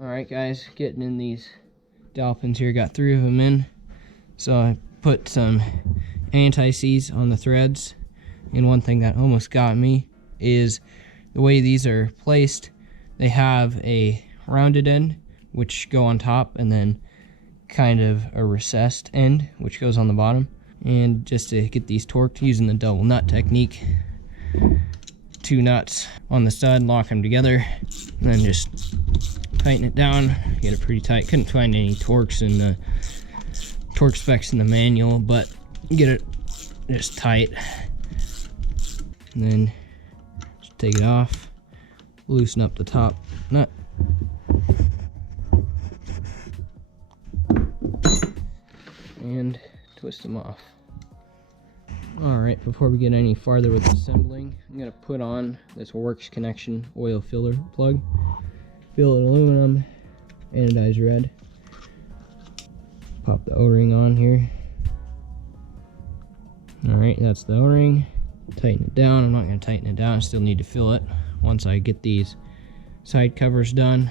Alright guys, getting in these dowel pins here, got 3 of them in. So I put some anti-seize on the threads, and one thing that almost got me is the way these are placed. They have a rounded end which go on top, and then kind of a recessed end which goes on the bottom. And just to get these torqued using the double nut technique, 2 nuts on the stud, lock them together, and then just tighten it down, get it pretty tight. Couldn't find any torques in the torque specs in the manual, but get it just tight. And then just take it off, loosen up the top nut, and twist them off. Alright, before we get any farther with assembling, I'm going to put on this Works Connection oil filler plug. Billet aluminum, anodized red. Pop the O-ring on here. Alright, that's the O-ring. Tighten it down. I'm not going to tighten it down, I still need to fill it once I get these side covers done.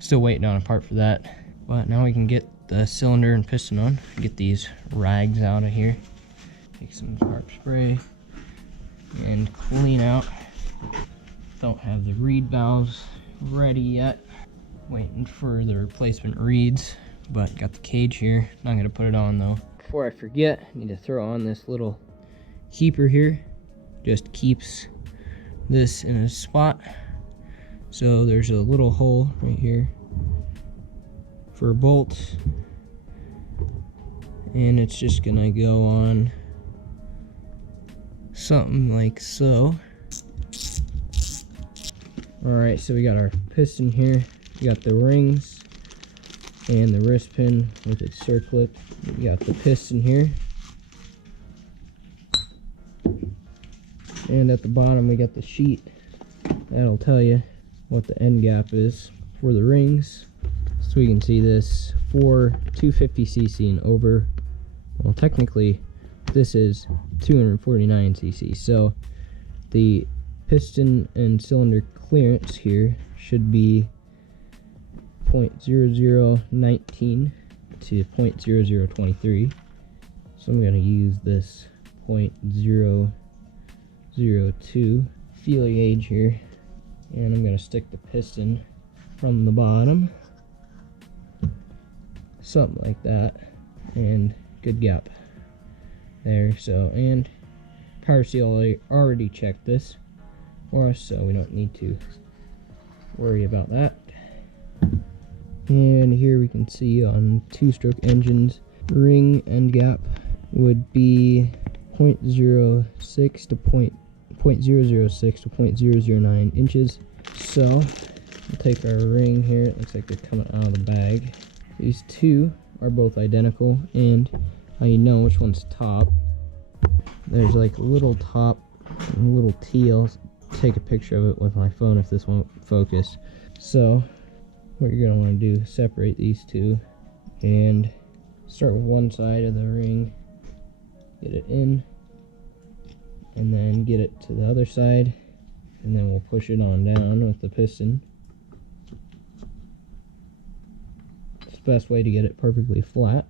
Still waiting on a part for that. But now we can get the cylinder and piston on. Get these rags out of here. Take some carb spray and clean out. Don't have the reed valves ready yet. Waiting for the replacement reeds, but got the cage here. Not going to put it on though. Before I forget, I need to throw on this little keeper here. Just keeps this in a spot. So there's a little hole right here for a bolt, and it's just gonna go on something like so. Alright, so we got our piston here, we got the rings and the wrist pin with its circlip. We got the piston here, and at the bottom we got the sheet that'll tell you what the end gap is for the rings. So we can see this for 250cc and over. Well, technically this is 249cc, so the piston and cylinder clearance here should be 0.0019 to 0.0023. So I'm going to use this 0.002 feel gauge here, and I'm going to stick the piston from the bottom, something like that, and good gap there. So, and power seal already checked this for us, so we don't need to worry about that. And here we can see on 2-stroke engines, ring end gap would be 0.06 to 0.009 inches. So we'll take our ring here. It looks like they're coming out of the bag. These two are both identical, and how you know which one's top, there's like a little top and a little T. I'll take a picture of it with my phone if this won't focus. So what you're going to want to do is separate these two and start with one side of the ring, get it in, and then get it to the other side, and then we'll push it on down with the piston. It's the best way to get it perfectly flat.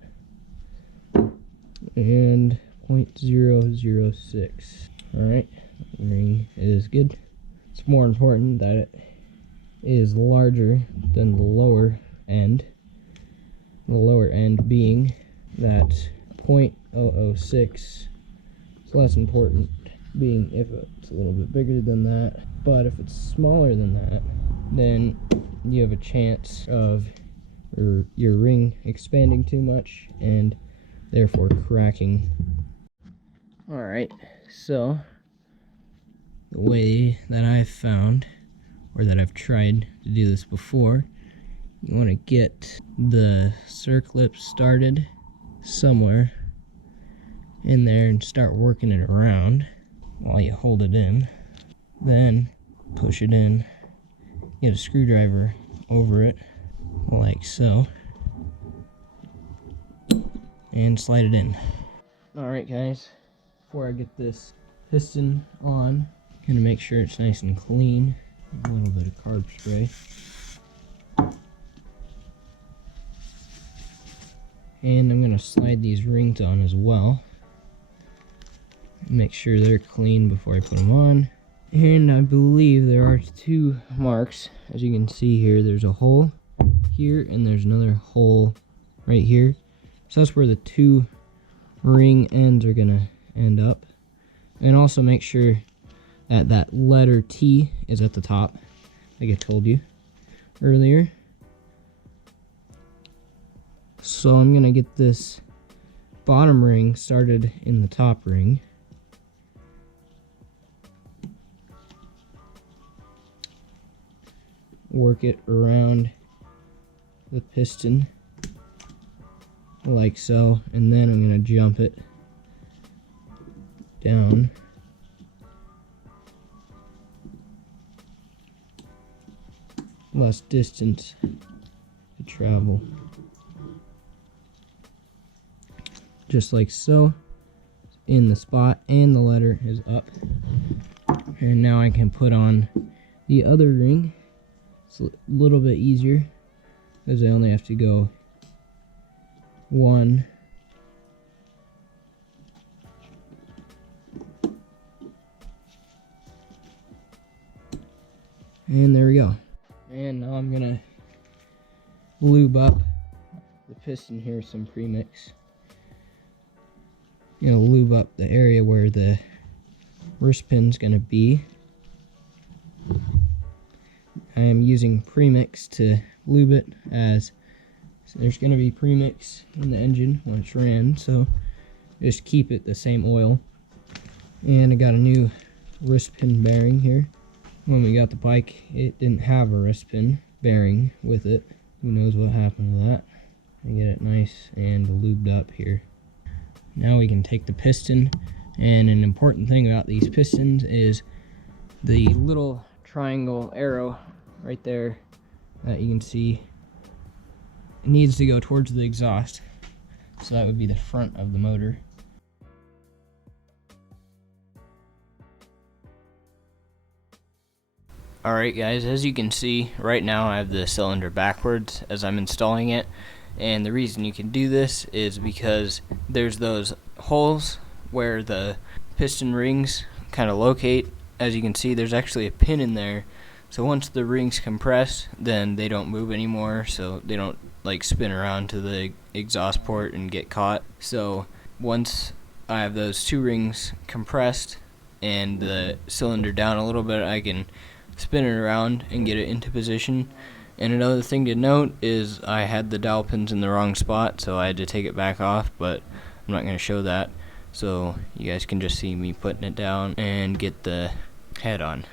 And 0.006. Alright, the ring is good. It's more important that it is larger than the lower end. The lower end being that 0.006 is less important, being if it's a little bit bigger than that. But if it's smaller than that, then you have a chance of your ring expanding too much and therefore cracking. Alright, so the way that I've found, or that I've tried to do this before, you want to get the circlip started somewhere in there and start working it around while you hold it in. Then push it in, get a screwdriver over it like so, and slide it in. Alright guys, before I get this piston on, I'm going to make sure it's nice and clean. A little bit of carb spray. And I'm going to slide these rings on as well. Make sure they're clean before I put them on. And I believe there are 2 marks. As you can see here, there's a hole here and there's another hole right here. So that's where the 2 ring ends are going to end up. And also make sure that that letter T is at the top, like I told you earlier. So I'm going to get this bottom ring started in the top ring. Work it around the piston like so, and then I'm going to jump it down. Less distance to travel. Just like so, in the spot, and the letter is up. And now I can put on the other ring. It's a little bit easier because I only have to go 1. And there we go. And now I'm gonna lube up the piston here with some premix. You know, lube up the area where the wrist pin's gonna be. I am using premix to lube it, as there's going to be premix in the engine when it's ran, so just keep it the same oil. And I got a new wrist pin bearing here. When we got the bike, it didn't have a wrist pin bearing with it. Who knows what happened to that. I get it nice and lubed up here. Now we can take the piston, and an important thing about these pistons is the little triangle arrow right there that you can see. It needs to go towards the exhaust, so that would be the front of the motor. Alright guys, as you can see, right now I have the cylinder backwards as I'm installing it, and the reason you can do this is because there's those holes where the piston rings kind of locate. As you can see, there's actually a pin in there. So once the rings compress, then they don't move anymore, so they don't like spin around to the exhaust port and get caught. So once I have those 2 rings compressed and the cylinder down a little bit, I can spin it around and get it into position. And another thing to note is I had the dowel pins in the wrong spot, so I had to take it back off, but I'm not going to show that. So you guys can just see me putting it down and get the head on.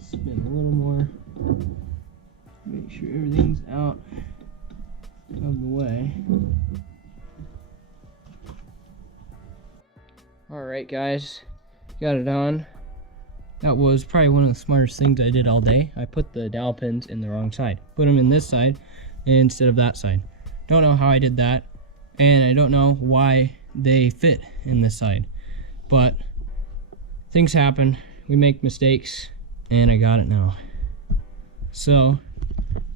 Spin a little more. Make sure everything's out of the way. Alright guys, got it on. That was probably one of the smartest things I did all day. I put the dowel pins in the wrong side. Put them in this side instead of that side. Don't know how I did that, and I don't know why they fit in this side. But things happen, we make mistakes, and I got it now. So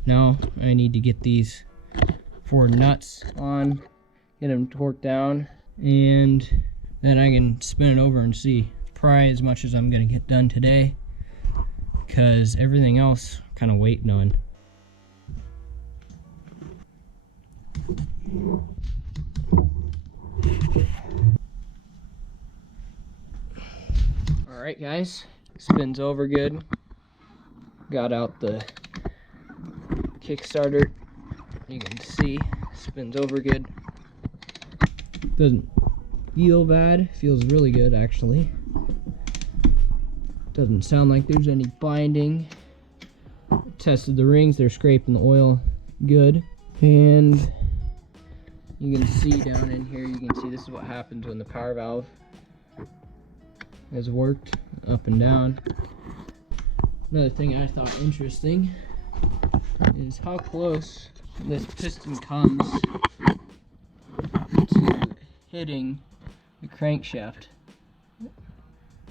now I need to get these 4 nuts on, get them torqued down, and then I can spin it over and see. Probably as much as I'm gonna get done today, because everything else kind of waiting on. Alright guys, spins over good. Got out the Kickstarter. You can see, spins over good. Doesn't feel bad, feels really good actually. Doesn't sound like there's any binding. Tested the rings, they're scraping the oil good. And you can see down in here, you can see this is what happens when the power valve has worked up and down. Another thing I thought interesting is how close this piston comes to hitting the crankshaft.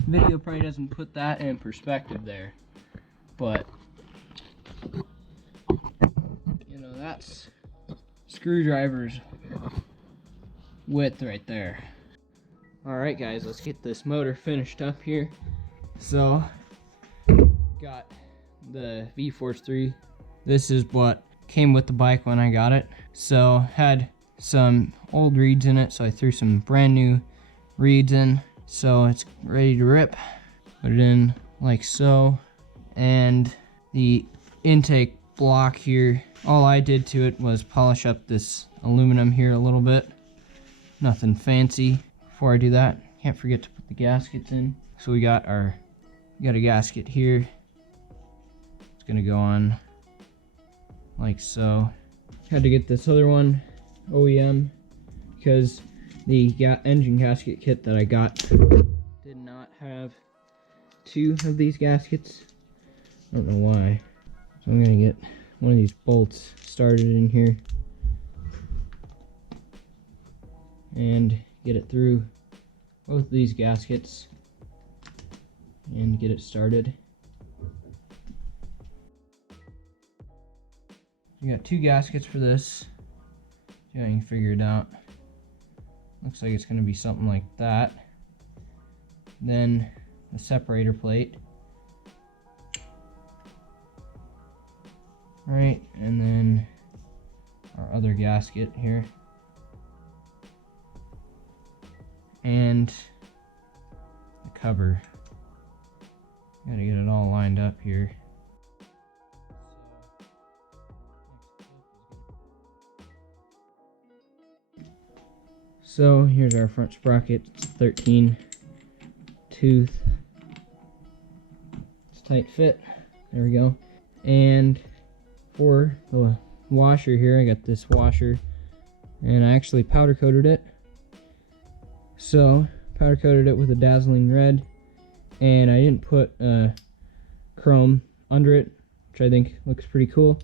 Video probably doesn't put that in perspective there, but that's screwdriver's width right there. Alright guys, let's get this motor finished up here. So, got the V-Force 3. This is what came with the bike when I got it. So, had some old reeds in it, so I threw some brand new reeds in. So it's ready to rip. Put it in like so. And the intake block here, all I did to it was polish up this aluminum here a little bit. Nothing fancy. Before I do that, can't forget to put the gaskets in. So we got a gasket here. It's gonna go on like so. Had to get this other one OEM because the engine gasket kit that I got did not have 2 of these gaskets. I don't know why. So I'm gonna get one of these bolts started in here and get it through both of these gaskets and get it started. You got 2 gaskets for this. See how you can figure it out. Looks like it's going to be something like that. Then a separator plate. Right, and then our other gasket here. And the cover. Gotta get it all lined up here. So here's our front sprocket. It's 13 tooth. It's tight fit. There we go. And for the washer here, I got this washer and I actually powder coated it. So powder coated it with a dazzling red, and I didn't put chrome under it, which I think looks pretty cool.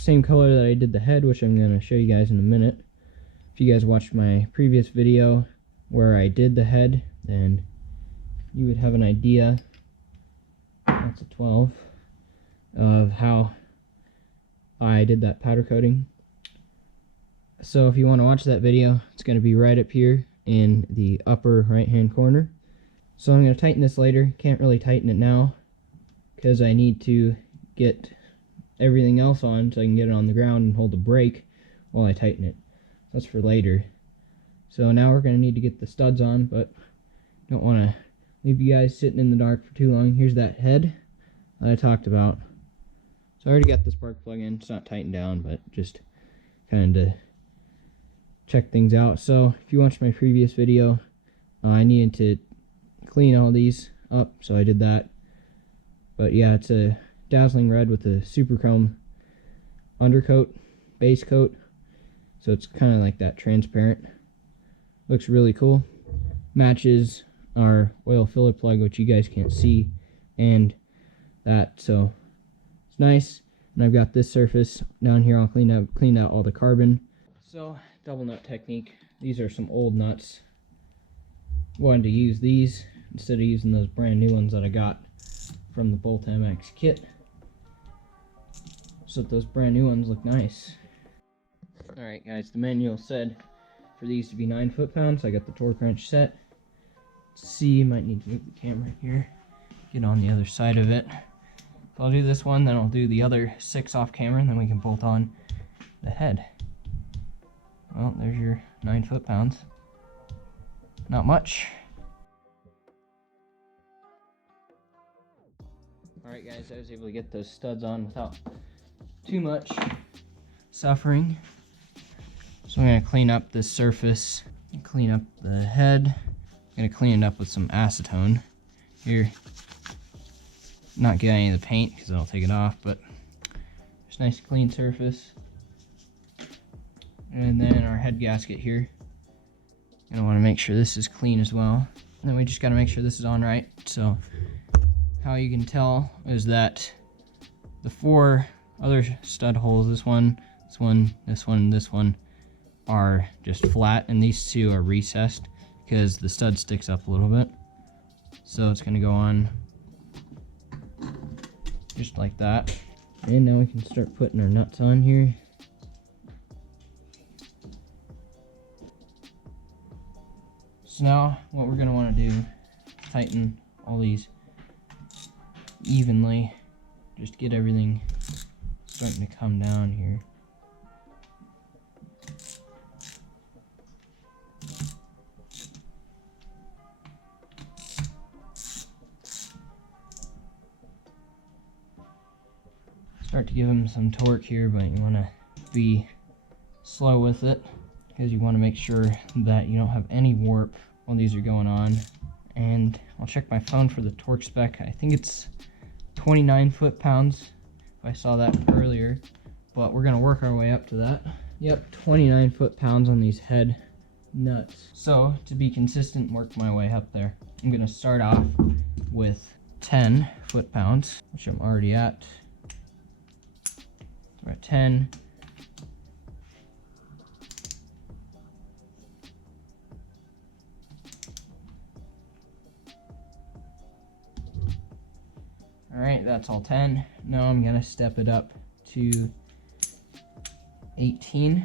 Same color that I did the head, which I'm going to show you guys in a minute. If you guys watched my previous video where I did the head, then you would have an idea, that's a 12, of how I did that powder coating. So if you want to watch that video, it's going to be right up here in the upper right hand corner. So I'm going to tighten this later. Can't really tighten it now because I need to get everything else on so I can get it on the ground and hold the brake while I tighten it. That's for later. So now we're going to need to get the studs on, but don't want to leave you guys sitting in the dark for too long. Here's that head that I talked about. So I already got the spark plug in. It's not tightened down, but just kind of check things out. So if you watched my previous video, I needed to clean all these up, so I did that. But yeah, it's a dazzling red with a super chrome undercoat, base coat. So it's kind of like that transparent. Looks really cool. Matches our oil filler plug, which you guys can't see, and that. So it's nice. And I've got this surface down here. I'll clean out all the carbon. So double nut technique. These are some old nuts. Wanted to use these instead of using those brand new ones that I got from the Bolt MX kit, so that those brand new ones look nice. Alright guys, the manual said for these to be 9 foot-pounds. I got the torque wrench set. Let's see, might need to move the camera here, get on the other side of it. If I'll do this one, then I'll do the other 6 off camera, and then we can bolt on the head. Well, there's your 9 foot-pounds. Not much. Alright guys, I was able to get those studs on without too much suffering. So I'm going to clean up this surface, clean up the head. I'm going to clean it up with some acetone here. Not get any of the paint because I'll take it off, but just nice clean surface. And then our head gasket here. And I want to make sure this is clean as well. And then we just got to make sure this is on right. So how you can tell is that the 4 other stud holes, this one, this one, this one, this one, are just flat, and these 2 are recessed because the stud sticks up a little bit. So it's going to go on just like that. And now we can start putting our nuts on here. So now what we're going to want to do, tighten all these evenly, just get everything starting to come down here. Start to give them some torque here, but you want to be slow with it because you want to make sure that you don't have any warp while these are going on. And I'll check my phone for the torque spec. I think it's 29 foot-pounds, if I saw that earlier, but we're gonna work our way up to that. Yep, 29 foot-pounds on these head nuts. So to be consistent, work my way up there. I'm gonna start off with 10 foot-pounds, which I'm already at. We're at 10. Alright, that's all 10. Now I'm gonna step it up to 18.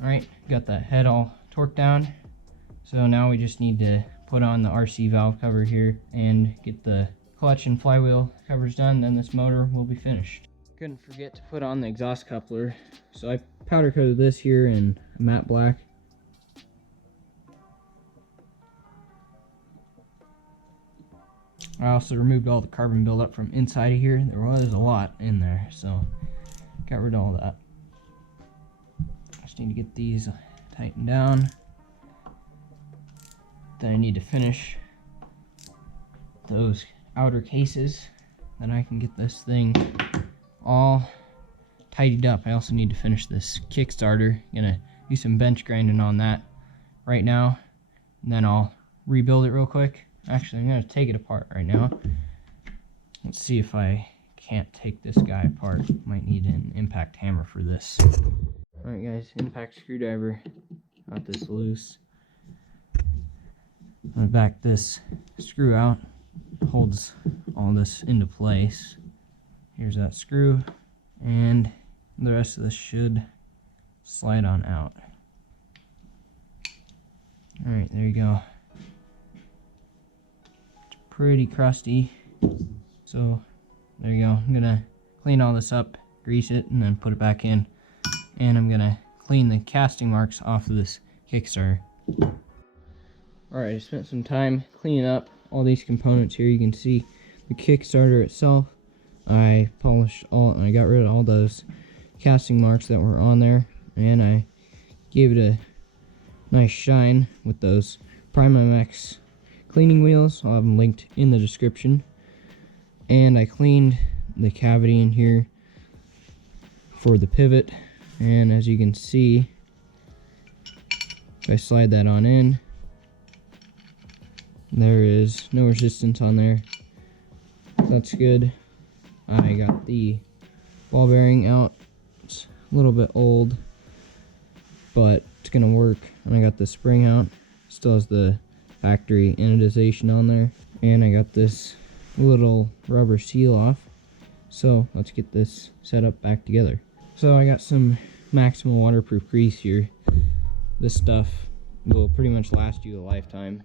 Alright, got that head all torqued down. So now we just need to put on the RC valve cover here and get the clutch and flywheel covers done, then this motor will be finished. Couldn't forget to put on the exhaust coupler. So I powder coated this here in matte black. I also removed all the carbon buildup from inside of here. There was a lot in there, so got rid of all that. Just need to get these tightened down. Then I need to finish those outer cases. Then I can get this thing all tidied up. I also need to finish this Kickstarter. Gonna do some bench grinding on that right now, and then I'll rebuild it real quick. Actually, I'm going to take it apart right now. Let's see if I can't take this guy apart. Might need an impact hammer for this. Alright guys, impact screwdriver. Got this loose. I'm going to back this screw out. Holds all this into place. Here's that screw. And the rest of this should slide on out. Alright, there you go. Pretty crusty, so there you go. I'm gonna clean all this up, grease it, and then put it back in, and I'm gonna clean the casting marks off of this Kickstarter. Alright, I spent some time cleaning up all these components here. You can see the Kickstarter itself. I polished all, and I got rid of all those casting marks that were on there, and I gave it a nice shine with those Prime-MX cleaning wheels. I'll have them linked in the description. And I cleaned the cavity in here for the pivot, and as you can see, if I slide that on in, there is no resistance on there. That's good. I got the ball bearing out. It's a little bit old, but it's gonna work. And I got the spring out. Still has the factory anodization on there, and I got this little rubber seal off. So let's get this set up back together. So I got some Maximal waterproof grease here. This stuff will pretty much last you a lifetime.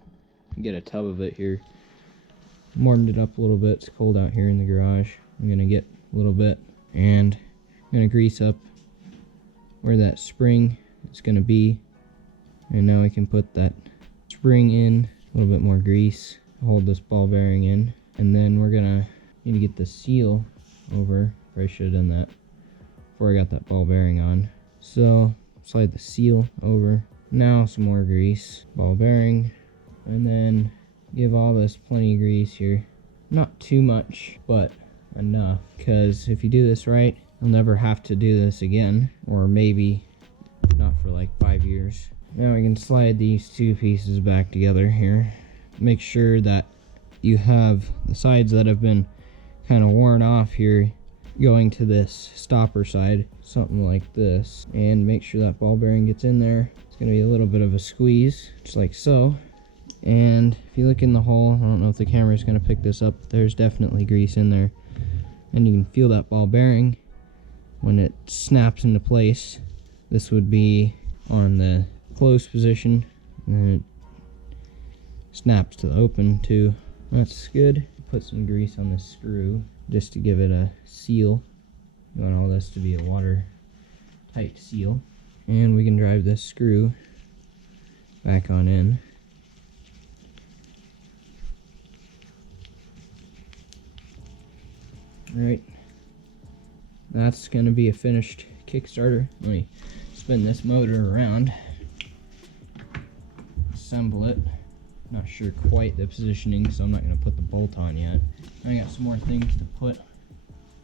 Get a tub of it here. Warmed it up a little bit. It's cold out here in the garage. I'm gonna get a little bit, and I'm gonna grease up where that spring is gonna be, and now I can put that spring in, a little bit more grease to hold this ball bearing in, and then we're gonna need to get the seal over. I should have done that before I got that ball bearing on. So slide the seal over. Now some more grease, ball bearing, and then give all this plenty of grease here. Not too much, but enough, because if you do this right, you'll never have to do this again, or maybe not for like 5 years. Now we can slide these two pieces back together here. Make sure that you have the sides that have been kind of worn off here going to this stopper side, something like this, and make sure that ball bearing gets in there. It's going to be a little bit of a squeeze, just like so. And if you look in the hole, I don't know if the camera is going to pick this up, there's definitely grease in there, and you can feel that ball bearing when it snaps into place. This would be on the closed position, And then it snaps to the open too. That's good. Put some grease on this screw just to give it a seal. You want all this to be a watertight seal. And we can drive this screw back on in. Alright, that's going to be a finished Kickstarter. Let me spin this motor around, assemble it. Not sure quite the positioning, so I'm not going to put the bolt on yet. I got some more things to put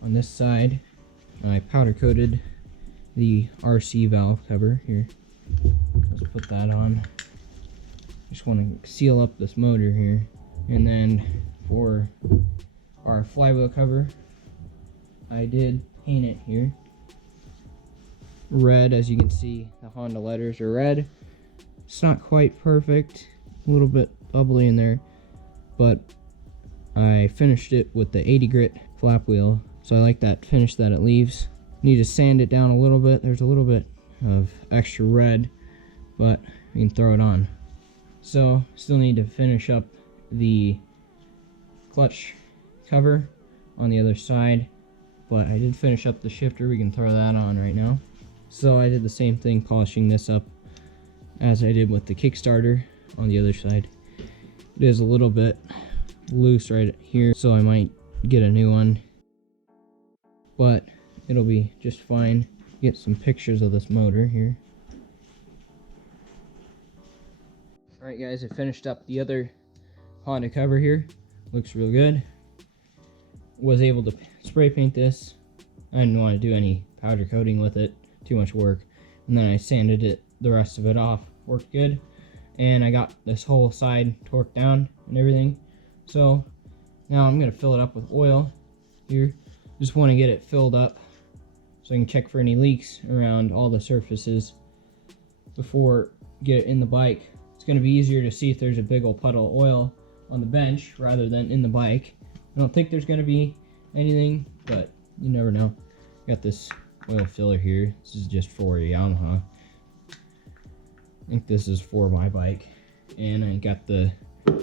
on this side. I powder coated the RC valve cover here. Let's put that on. Just want to seal up this motor here. And then for our flywheel cover, I did paint it here red. As you can see, the Honda letters are red. It's not quite perfect, a little bit bubbly in there, but I finished it with the 80 grit flap wheel, so I like that finish that it leaves. Need to sand it down a little bit. There's a little bit of extra red, but we can throw it on. So still need to finish up the clutch cover on the other side, but I did finish up the shifter. We can throw that on right now. So I did the same thing, polishing this up as I did with the Kickstarter on the other side. It is a little bit loose right here, so I might get a new one, but it'll be just fine. Get some pictures of this motor here. Alright guys, I finished up the other Honda cover here. Looks real good. Was able to spray paint this. I didn't want to do any powder coating with it, too much work. And then I sanded it, the rest of it off. Worked good. And I got this whole side torqued down and everything. So now I'm going to fill it up with oil here. Just want to get it filled up so I can check for any leaks around all the surfaces before get it in the bike. It's going to be easier to see if there's a big old puddle of oil on the bench rather than in the bike. I don't think there's going to be anything, but you never know. Got this oil filler here. This is just for a Yamaha. I think this is for my bike. And I got the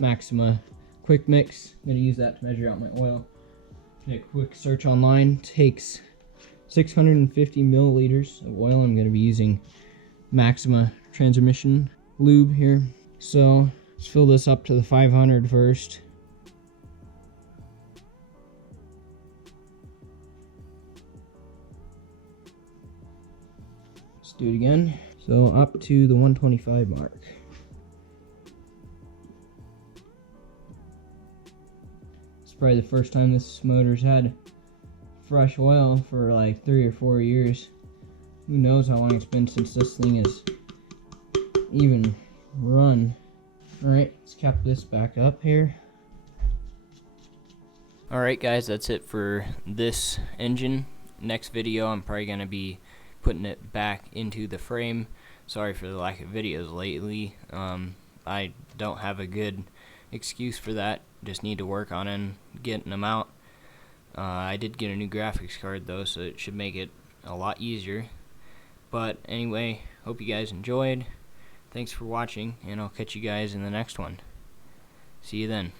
Maxima quick mix. I'm going to use that to measure out my oil. Did a quick search online. Takes 650 milliliters of oil. I'm going to be using Maxima transmission lube here. So let's fill this up to the 500 first. Let's do it again. So up to the 125 mark. It's probably the first time this motor's had fresh oil for like 3 or 4 years. Who knows how long it's been since this thing has even run. Alright, let's cap this back up here. Alright guys, that's it for this engine. Next video I'm probably going to be putting it back into the frame. Sorry for the lack of videos lately. I don't have a good excuse for that. Just need to work on it and getting them out. I did get a new graphics card though, so it should make it a lot easier. But anyway, hope you guys enjoyed. Thanks for watching, and I'll catch you guys in the next one. See you then.